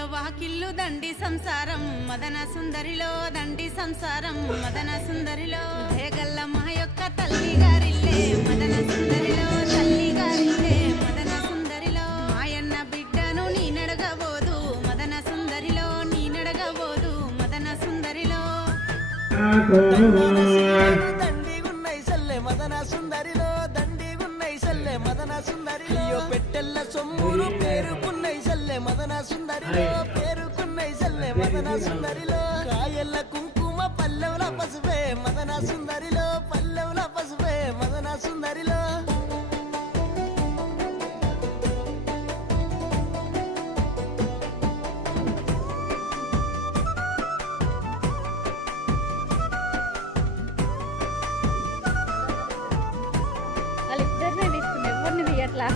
ఇల్లు వాకిల్లు దండి సంసారం మదన సుందరిలో దండి సంసారం మదన సుందరిలో దేగల్ల మా యొక్క తల్లి గారిల్లే మదన సుందరిలో తల్లి గారిల్లే మదన సుందరిలో మాయన్న బిడ్డను నీ నడగబోదు మదన సుందరిలో నీ నడగబోదు మదన సుందరిలో దండి గున్నై సల్లె మదన సుందరిలో దండి గున్నై సల్లె మదన సుందరిలో పెట్టెల్ల సొమ్ములు పేరుకున్నై సల్లె మదన సుందరిలో పేరుకున్నై సల్లె మదన సుందరిలో కాయల్ల కుంకుమ పల్లెవుల పసుపే మదన సుందరిలో పల్లెవుల పసుపే మదన సుందరిలో వాళ్ళిద్దరినే తీసుకున్నా ఎవరిని తీయట్లా